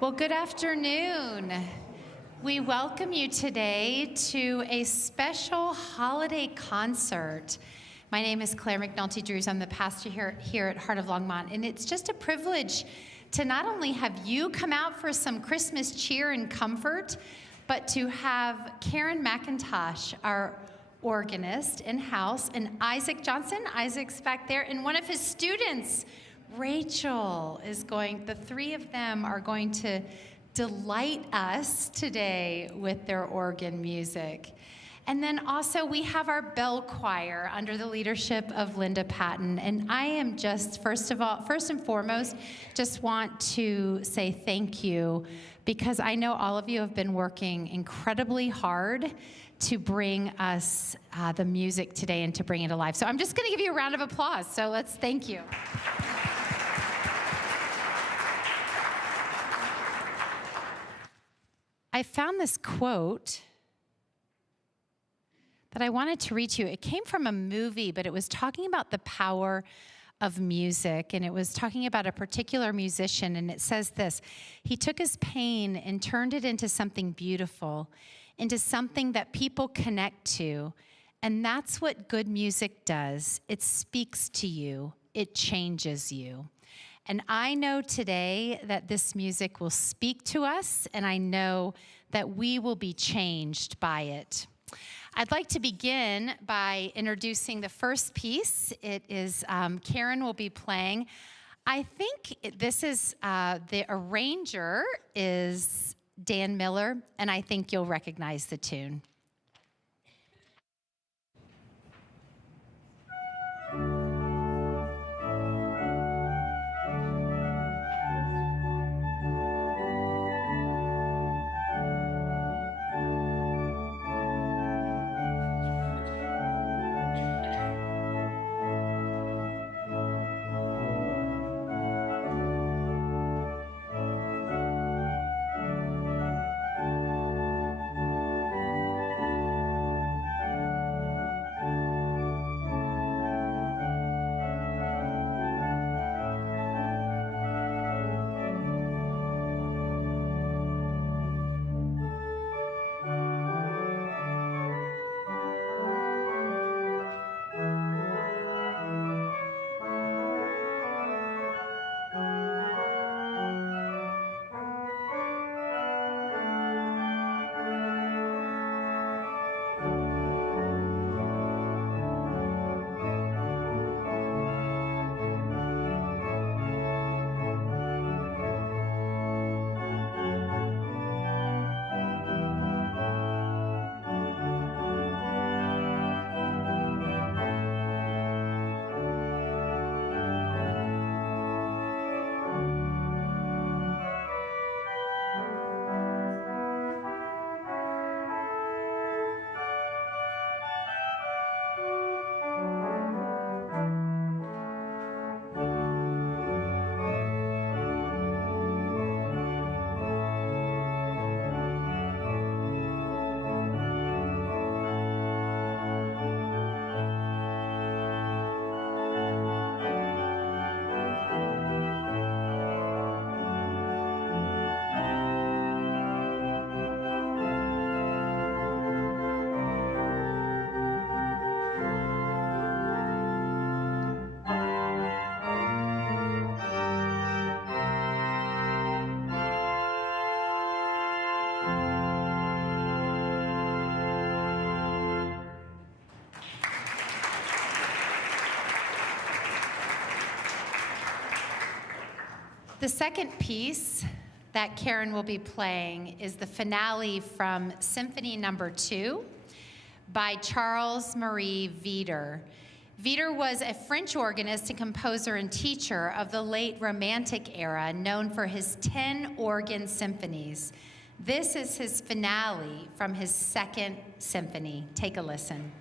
Well, good afternoon. We welcome you today to a special holiday concert. My name is Claire McNulty-Drews. I'm the pastor here at Heart of Longmont, and it's just a privilege to not only have you come out for some Christmas cheer and comfort, but to have Karen McIntosh, our organist in-house, and Isaac Johnson, Isaac's back there, and one of his students, Rachel, the three of them are going to delight us today with their organ music. And then also we have our bell choir under the leadership of Linda Patten. And I am just, first and foremost, just want to say thank you, because I know all of you have been working incredibly hard to bring us the music today and to bring it alive. So I'm just gonna give you a round of applause. So let's thank you. I found this quote that I wanted to read to you. It came from a movie, but it was talking about the power of music, and it was talking about a particular musician, and it says this: he took his pain and turned it into something beautiful, into something that people connect to, and that's what good music does. It speaks to you. It changes you. And I know today that this music will speak to us, and I know that we will be changed by it. I'd like to begin by introducing the first piece. It is, Karen will be playing. I think this is, the arranger is Dan Miller, and I think you'll recognize the tune. The second piece that Karen will be playing is the finale from Symphony No. 2 by Charles-Marie Wieder. Wieder was a French organist and composer and teacher of the late Romantic era, known for his 10 organ symphonies. This is his finale from his second symphony. Take a listen.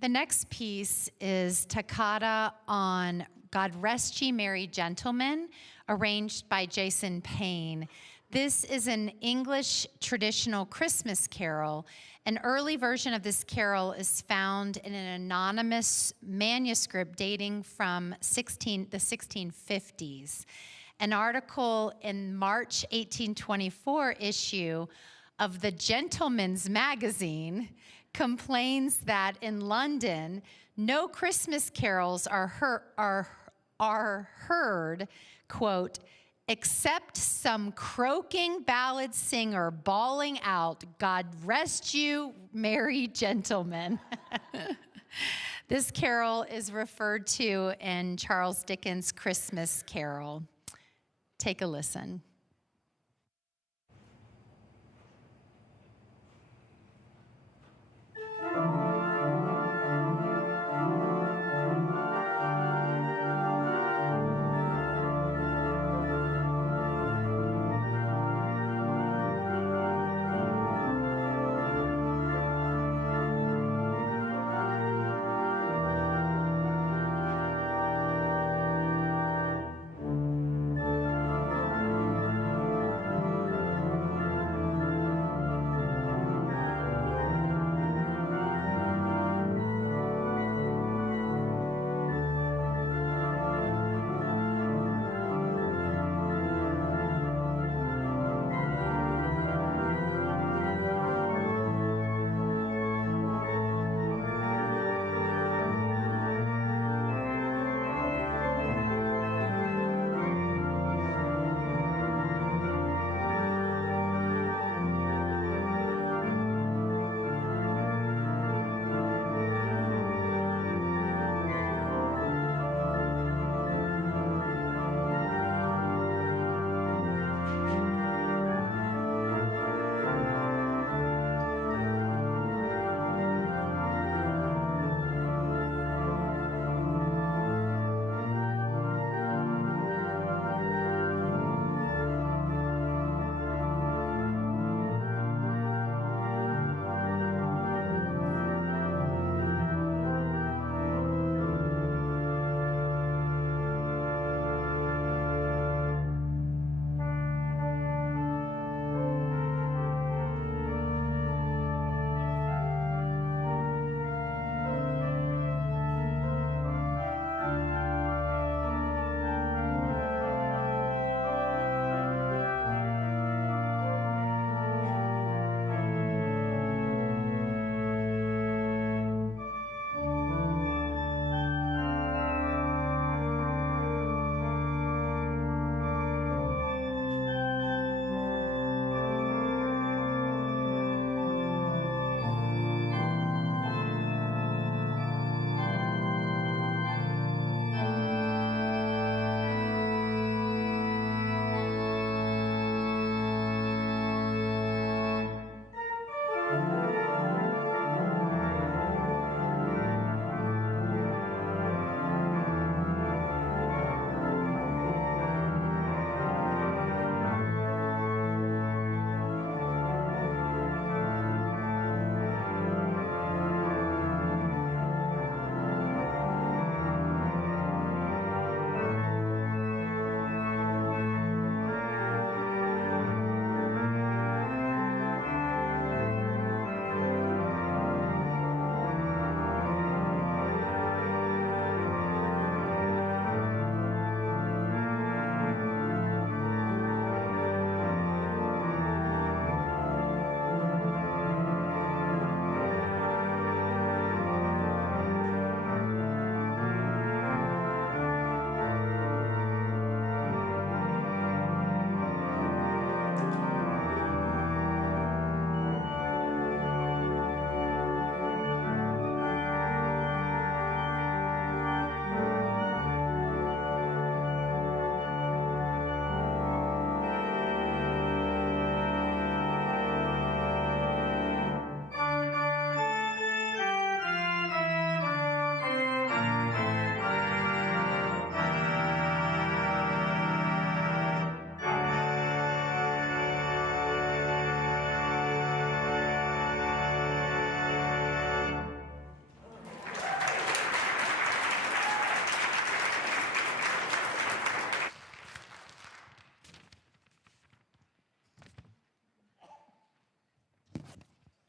The next piece is Toccata on God Rest Ye Merry Gentlemen, arranged by Jason Payne. This is an English traditional Christmas carol. An early version of this carol is found in an anonymous manuscript dating from the 1650s. An article in March 1824 issue of the Gentleman's Magazine complains that in London, no Christmas carols are heard, quote, except some croaking ballad singer bawling out, God rest you, merry gentlemen. This carol is referred to in Charles Dickens' Christmas Carol. Take a listen.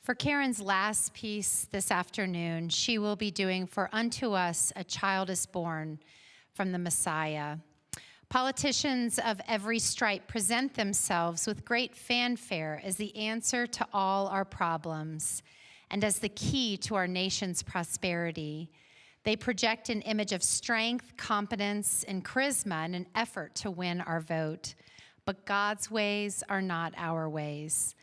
For Karen's last piece this afternoon, she will be doing "For Unto Us a Child is Born" from the Messiah. Politicians of every stripe present themselves with great fanfare as the answer to all our problems and as the key to our nation's prosperity. They project an image of strength, competence, and charisma in an effort to win our vote. But God's ways are not our ways.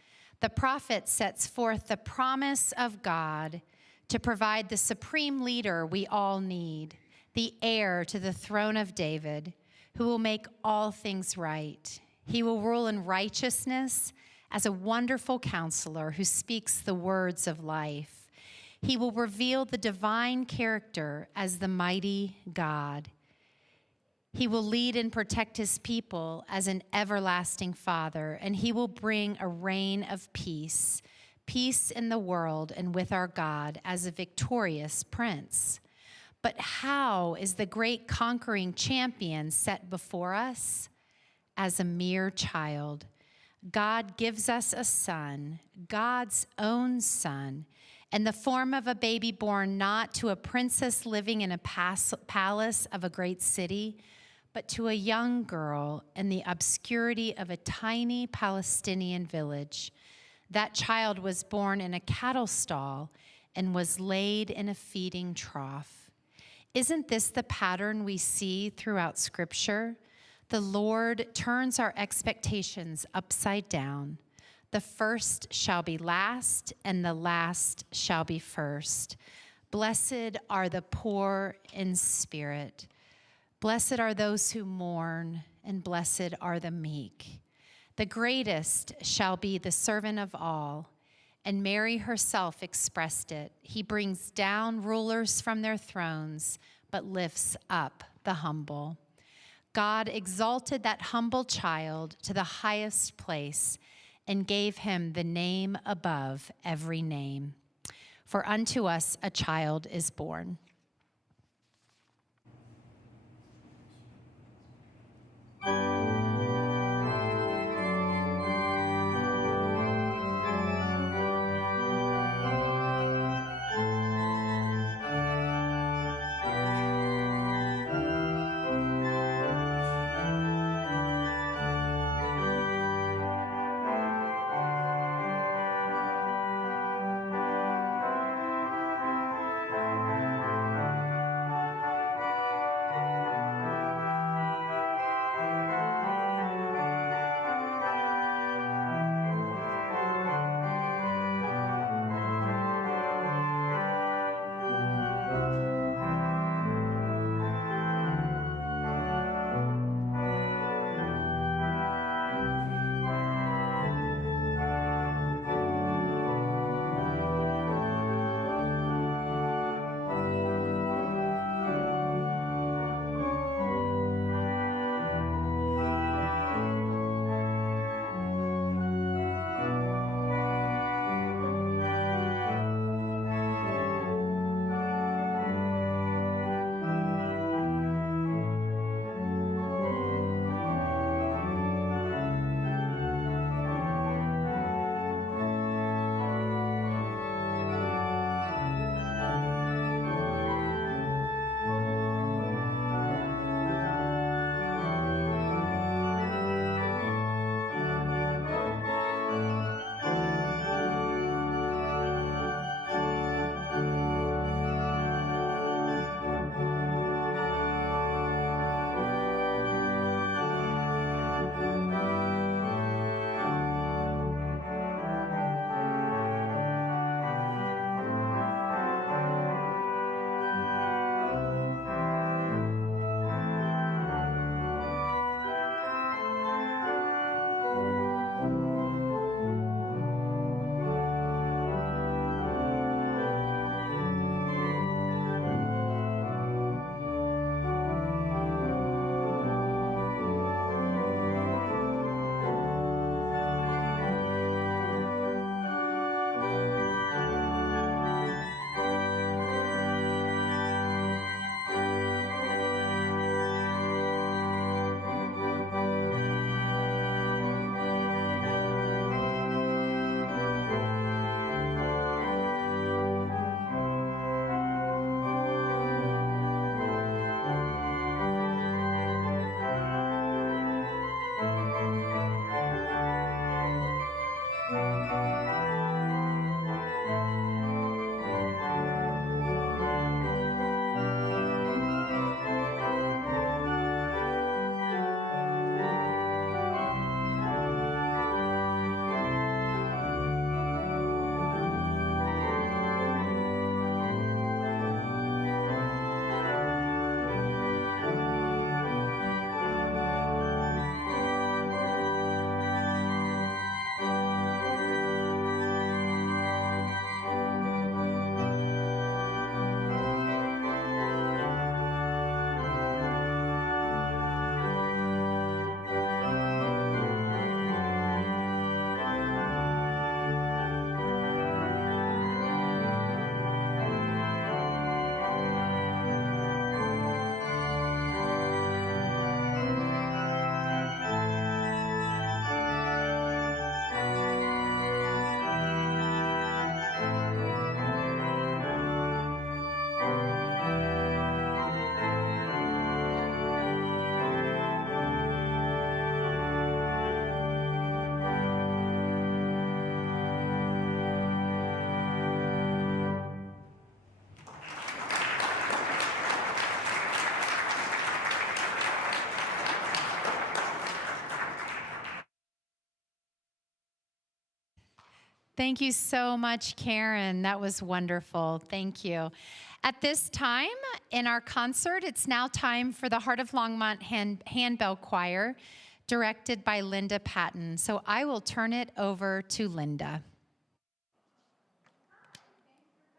The prophet sets forth the promise of God to provide the supreme leader we all need, the heir to the throne of David, who will make all things right. He will rule in righteousness as a wonderful counselor who speaks the words of life. He will reveal the divine character as the mighty God. He will lead and protect his people as an everlasting Father, and he will bring a reign of peace, peace in the world and with our God as a victorious prince. But how is the great conquering champion set before us? As a mere child. God gives us a son, God's own son, in the form of a baby born not to a princess living in a palace of a great city, but to a young girl in the obscurity of a tiny Palestinian village. That child was born in a cattle stall and was laid in a feeding trough. Isn't this the pattern we see throughout Scripture? The Lord turns our expectations upside down. The first shall be last, and the last shall be first. Blessed are the poor in spirit. Blessed are those who mourn, and blessed are the meek. The greatest shall be the servant of all, and Mary herself expressed it. He brings down rulers from their thrones, but lifts up the humble. God exalted that humble child to the highest place and gave him the name above every name. For unto us a child is born. Thank you so much, Karen. That was wonderful. Thank you. At this time in our concert, it's now time for the Heart of Longmont Handbell Choir, directed by Linda Patten. So I will turn it over to Linda.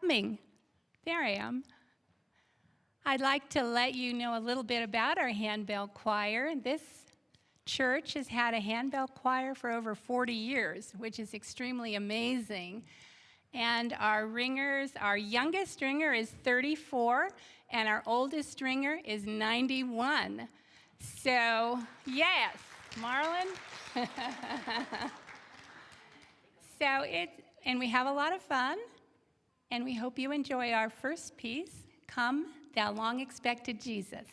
There I am. I'd like to let you know a little bit about our handbell choir. This church has had a handbell choir for over 40 years, which is extremely amazing. And our ringers, our youngest ringer is 34, and our oldest ringer is 91. So, yes, Marlon. And we have a lot of fun, and we hope you enjoy our first piece, Come, Thou Long-Expected Jesus.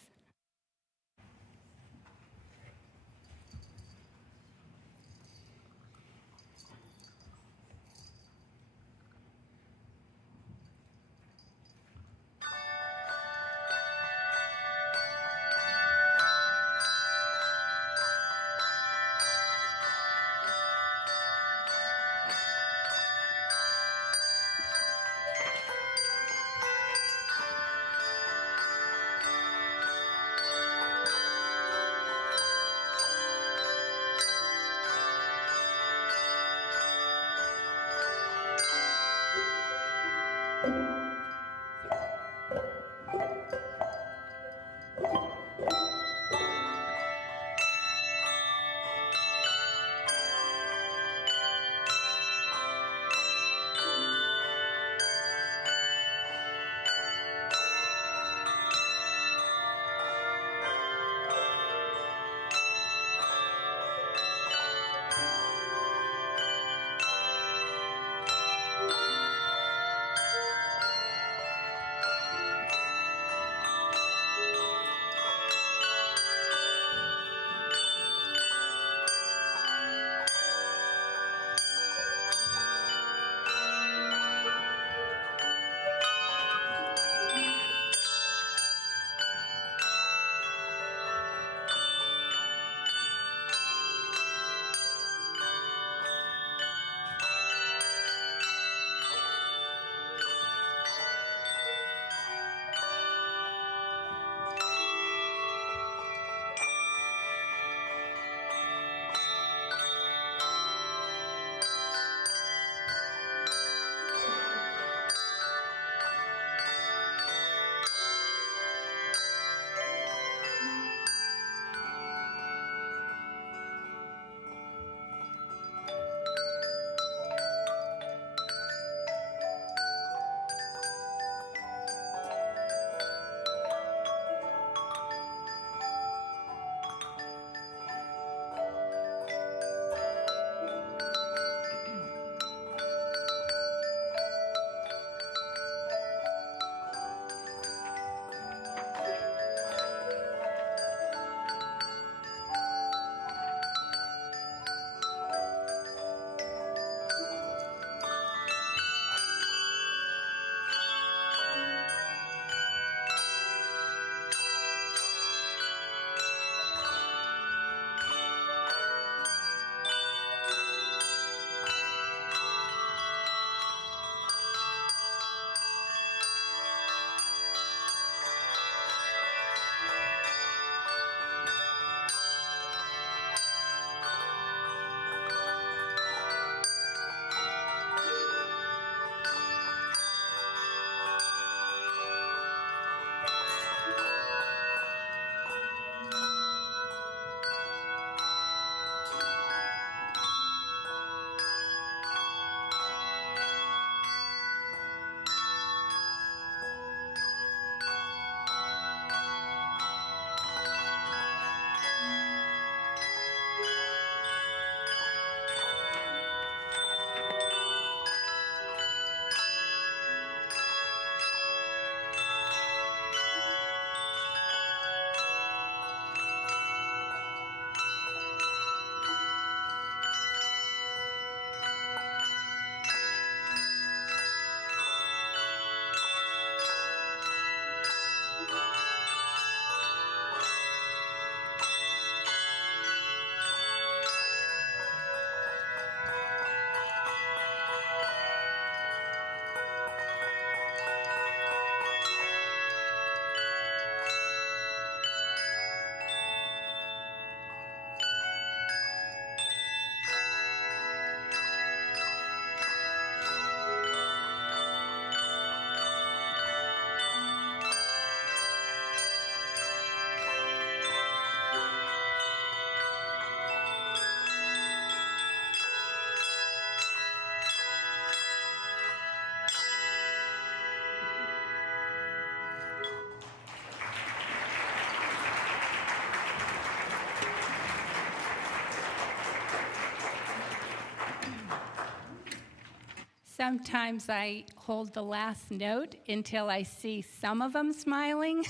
Sometimes I hold the last note until I see some of them smiling.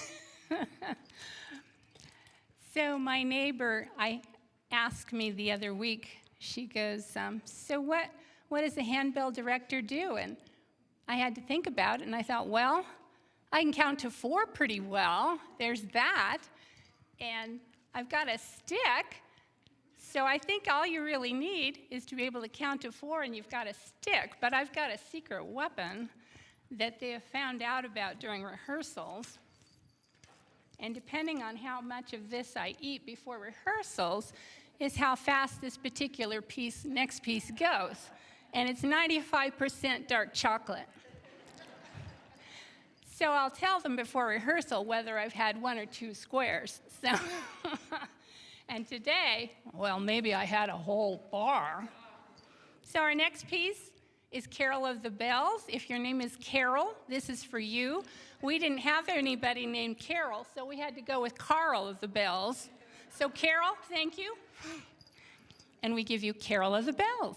So my neighbor, asked me the other week, she goes, so what does a handbell director do? And I had to think about it, and I thought, well, I can count to 4 pretty well. There's that. And I've got a stick. So I think all you really need is to be able to count to 4, and you've got a stick. But I've got a secret weapon that they have found out about during rehearsals. And depending on how much of this I eat before rehearsals is how fast this particular next piece goes. And it's 95% dark chocolate. So I'll tell them before rehearsal whether I've had 1 or 2 squares. So, and today, well, maybe I had a whole bar. So our next piece is Carol of the Bells. If your name is Carol, this is for you. We didn't have anybody named Carol, so we had to go with Carl of the Bells. So Carol, thank you. And we give you Carol of the Bells.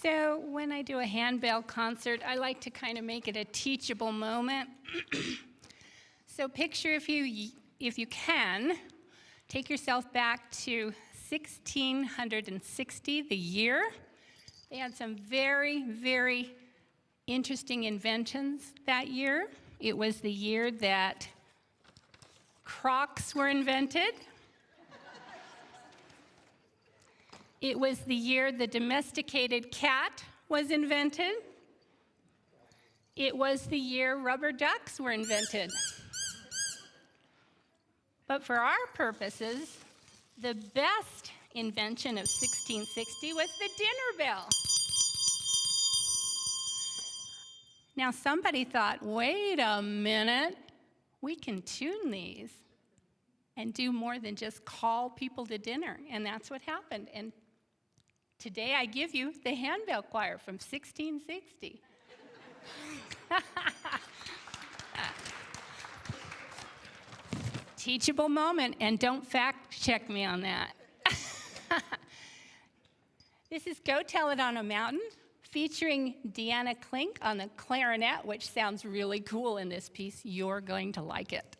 So when I do a handbell concert, I like to kind of make it a teachable moment. So picture, if you can, take yourself back to 1660, the year. They had some very, very interesting inventions that year. It was the year that Crocs were invented. It was the year the domesticated cat was invented. It was the year rubber ducks were invented. But for our purposes, the best invention of 1660 was the dinner bell. Now somebody thought, wait a minute, we can tune these and do more than just call people to dinner. And that's what happened. And today I give you the handbell choir from 1660. Teachable moment, and don't fact check me on that. This is Go Tell It on a Mountain, featuring Deanna Klink on the clarinet, which sounds really cool in this piece. You're going to like it.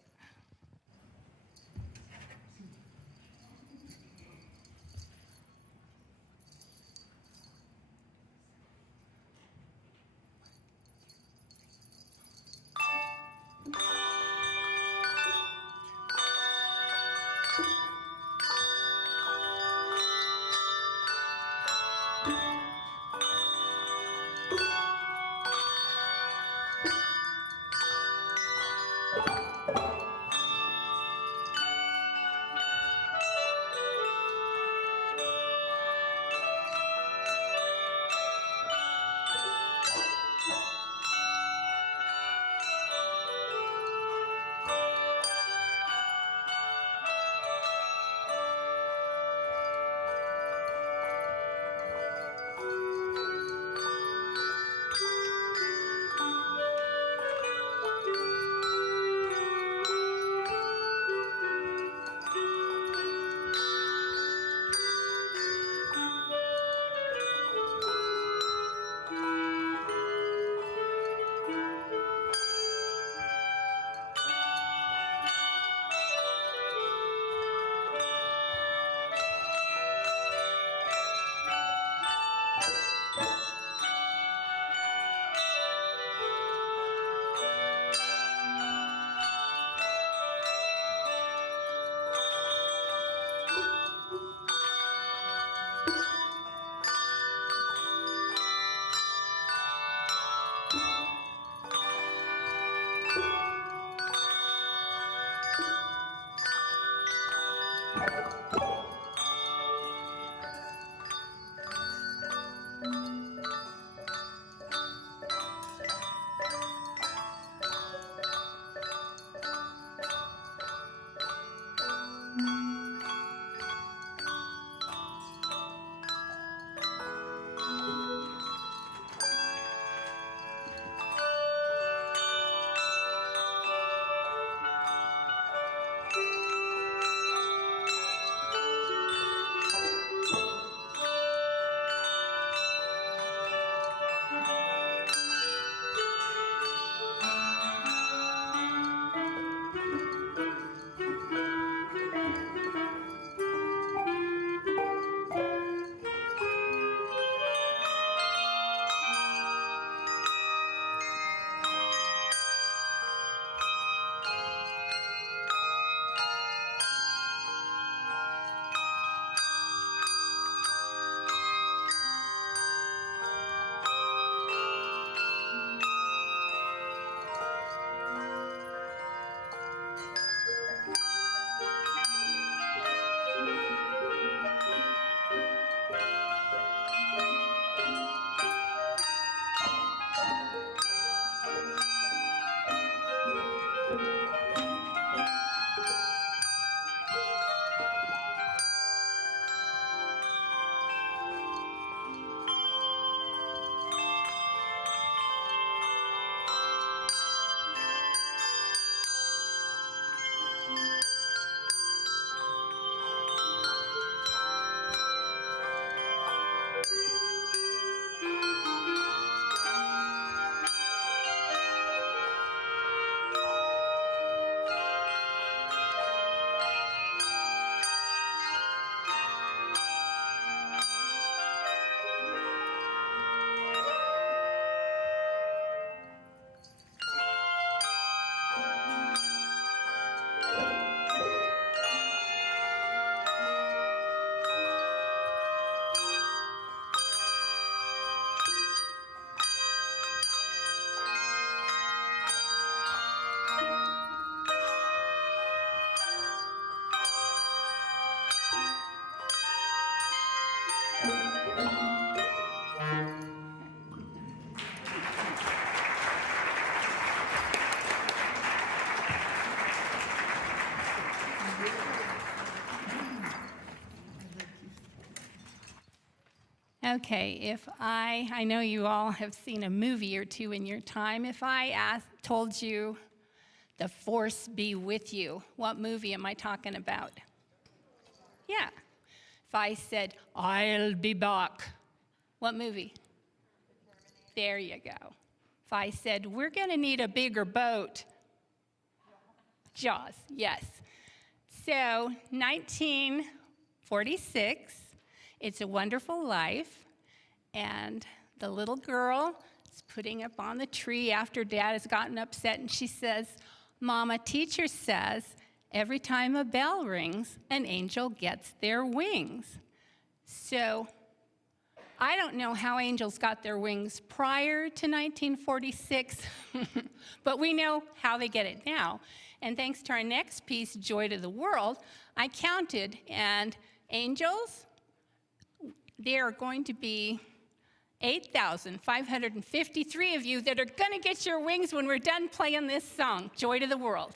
Okay, if I know you all have seen a movie or two in your time. If I told you, "The Force be with you," what movie am I talking about? Yeah. If I said, "I'll be back," what movie? There you go. If I said, "We're going to need a bigger boat," Jaws, yes. So, 1946, It's a Wonderful Life, and the little girl is putting up on the tree after Dad has gotten upset, and she says, "Mama, teacher says every time a bell rings, an angel gets their wings." So I don't know how angels got their wings prior to 1946, but we know how they get it now. And thanks to our next piece, Joy to the World, I counted, and angels, there are going to be 8,553 of you that are going to get your wings when we're done playing this song, Joy to the World.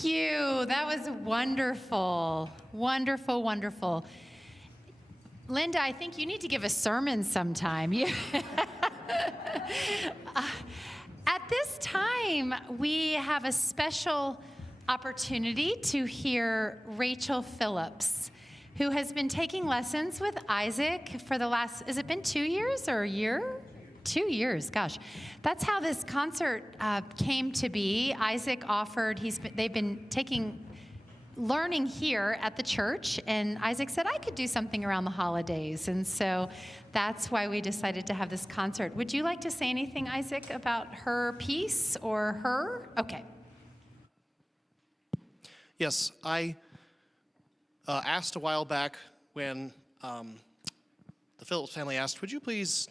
Thank you. That was wonderful. Wonderful, wonderful. Linda, I think you need to give a sermon sometime. At this time, we have a special opportunity to hear Rachel Phillips, who has been taking lessons with Isaac for the last, has it been 2 years or a year? 2 years, gosh. That's how this concert came to be. Isaac offered, they've been learning here at the church, and Isaac said I could do something around the holidays, and so that's why we decided to have this concert. Would you like to say anything, Isaac, about her piece or her? Okay. Yes, I asked a while back when the Phillips family asked, would you please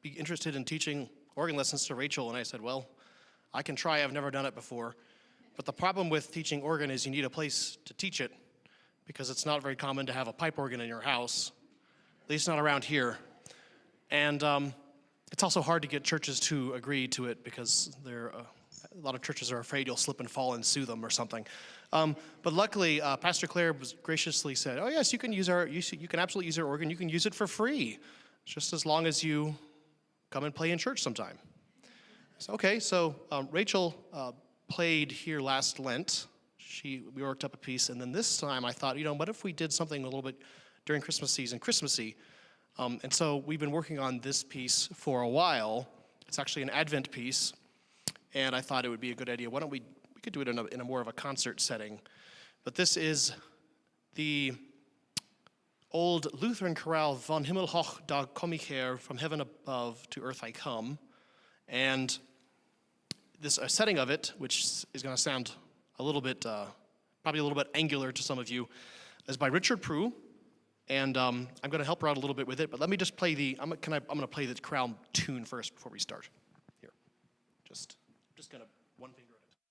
be interested in teaching organ lessons to Rachel? And I said, well, I can try. I've never done it before. But the problem with teaching organ is you need a place to teach it, because it's not very common to have a pipe organ in your house, at least not around here. And it's also hard to get churches to agree to it, because a lot of churches are afraid you'll slip and fall and sue them or something. But luckily, Pastor Claire was graciously said, oh yes, you can absolutely use our organ. You can use it for free, just as long as you come and play in church sometime. So, okay, so Rachel played here last Lent. We worked up a piece, and then this time I thought, what if we did something a little bit during Christmas season, Christmassy? And so we've been working on this piece for a while. It's actually an Advent piece, and I thought it would be a good idea. Why don't we could do it in a more of a concert setting. But this is the old Lutheran chorale, Von Himmel hoch da komm ich her, from heaven above to earth I come. And this setting of it, which is going to sound a little bit, probably a little bit angular to some of you, is by Richard Prue. And I'm going to help her out a little bit with it, but let me just play I'm going to play the chorale tune first before we start. Here, just kind of one finger at a time.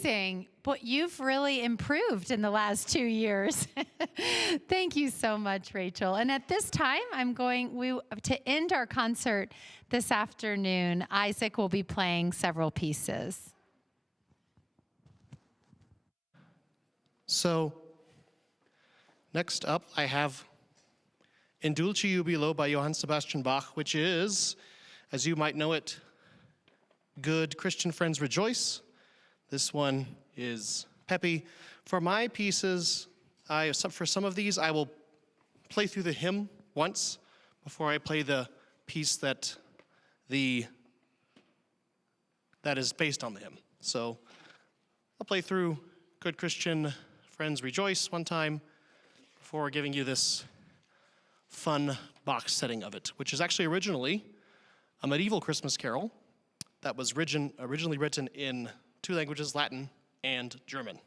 amazing. But you've really improved in the last 2 years. Thank you so much, Rachel. And at this time, to end our concert this afternoon, Isaac will be playing several pieces. So, next up, I have In Dulci Jubilo by Johann Sebastian Bach, which is, as you might know it, Good Christian Friends Rejoice. This one is peppy. For my pieces, for some of these, I will play through the hymn once before I play the piece that is based on the hymn. So I'll play through Good Christian Friends Rejoice one time before giving you this fun box setting of it, which is actually originally a medieval Christmas carol that was originally written in 2 languages, Latin and German.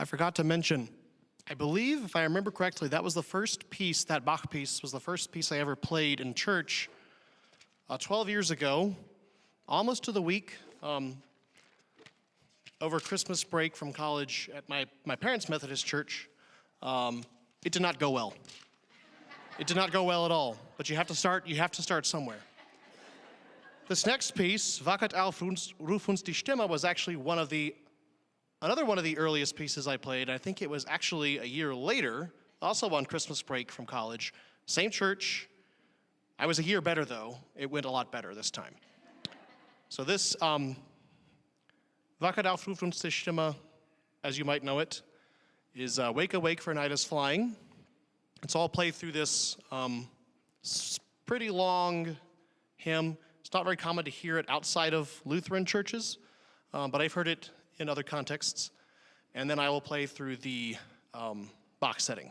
I forgot to mention, I believe, if I remember correctly, that was the first piece, that Bach piece was the first piece I ever played in church 12 years ago, almost to the week, over Christmas break from college at my parents' Methodist church. It did not go well. It did not go well at all, but you have to start somewhere. This next piece, Wackert auf, ruf uns die Stimme, was actually another one of the earliest pieces I played. I think it was actually a year later, also on Christmas break from college. Same church. I was a year better, though. It went a lot better this time. So this, Wackert auf, ruf uns die Stimme, as you might know it, is Wake Awake for a Night is Flying. It's all played through this pretty long hymn. It's not very common to hear it outside of Lutheran churches, but I've heard it in other contexts. And then I will play through the Bach setting.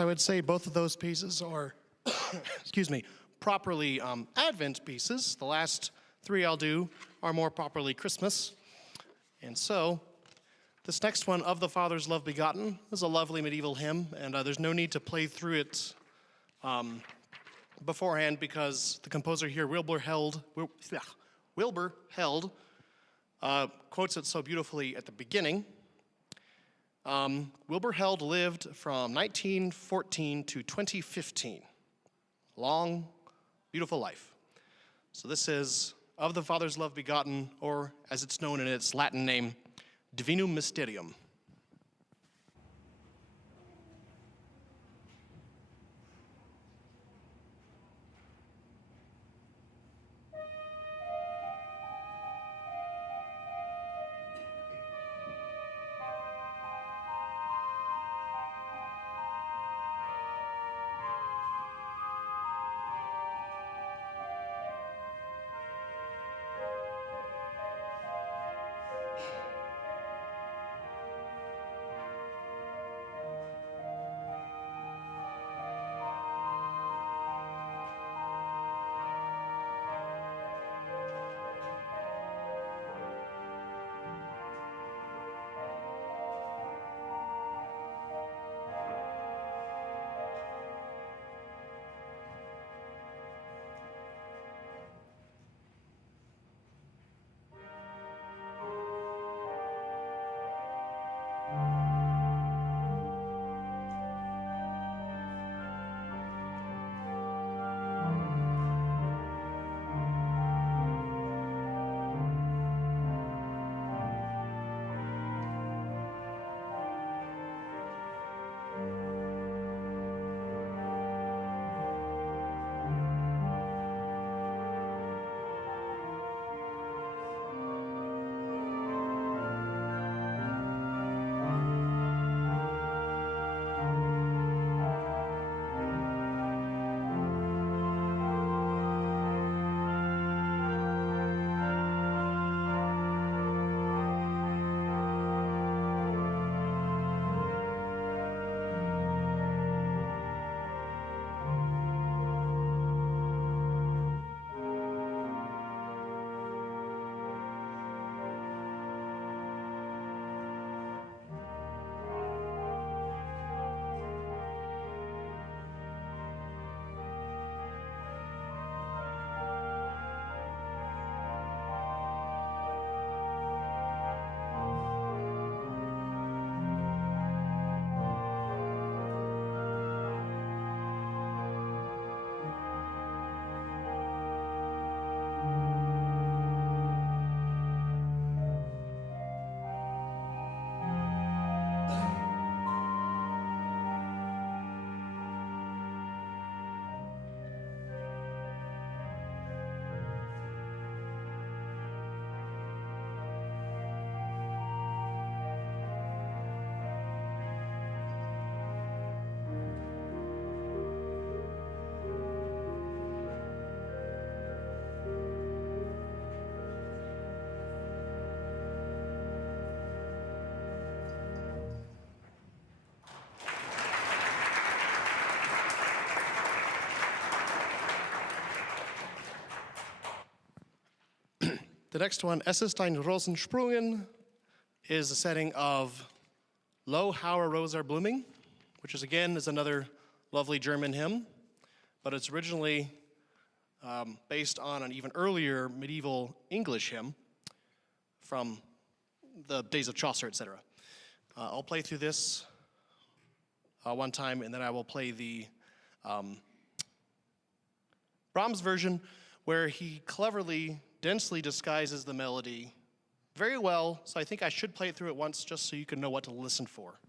I would say both of those pieces are, excuse me, properly Advent pieces. The last three I'll do are more properly Christmas. And so, this next one, Of the Father's Love Begotten, is a lovely medieval hymn, and there's no need to play through it beforehand because the composer here, Wilbur Held, quotes it so beautifully at the beginning. Wilbur Held lived from 1914 to 2015. Long, beautiful life. So this is Of the Father's Love Begotten, or as it's known in its Latin name, Divinum Mysterium. The next one, Es ist ein Rosensprungen, is a setting of Lo, how a rose are blooming, which is again is another lovely German hymn, but it's originally based on an even earlier medieval English hymn from the days of Chaucer, etc. I'll play through this one time, and then I will play the Brahms version, where he cleverly, densely disguises the melody very well, so I think I should play it through it once just so you can know what to listen for.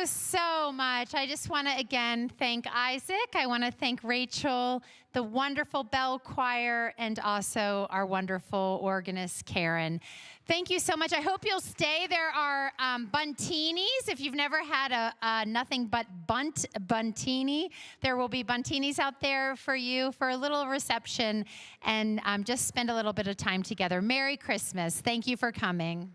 you so much. I just want to again thank Isaac. I want to thank Rachel, the wonderful bell choir, and also our wonderful organist, Karen. Thank you so much. I hope you'll stay. There are buntinis. If you've never had a nothing but buntini, there will be buntinis out there for you for a little reception, and just spend a little bit of time together. Merry Christmas. Thank you for coming.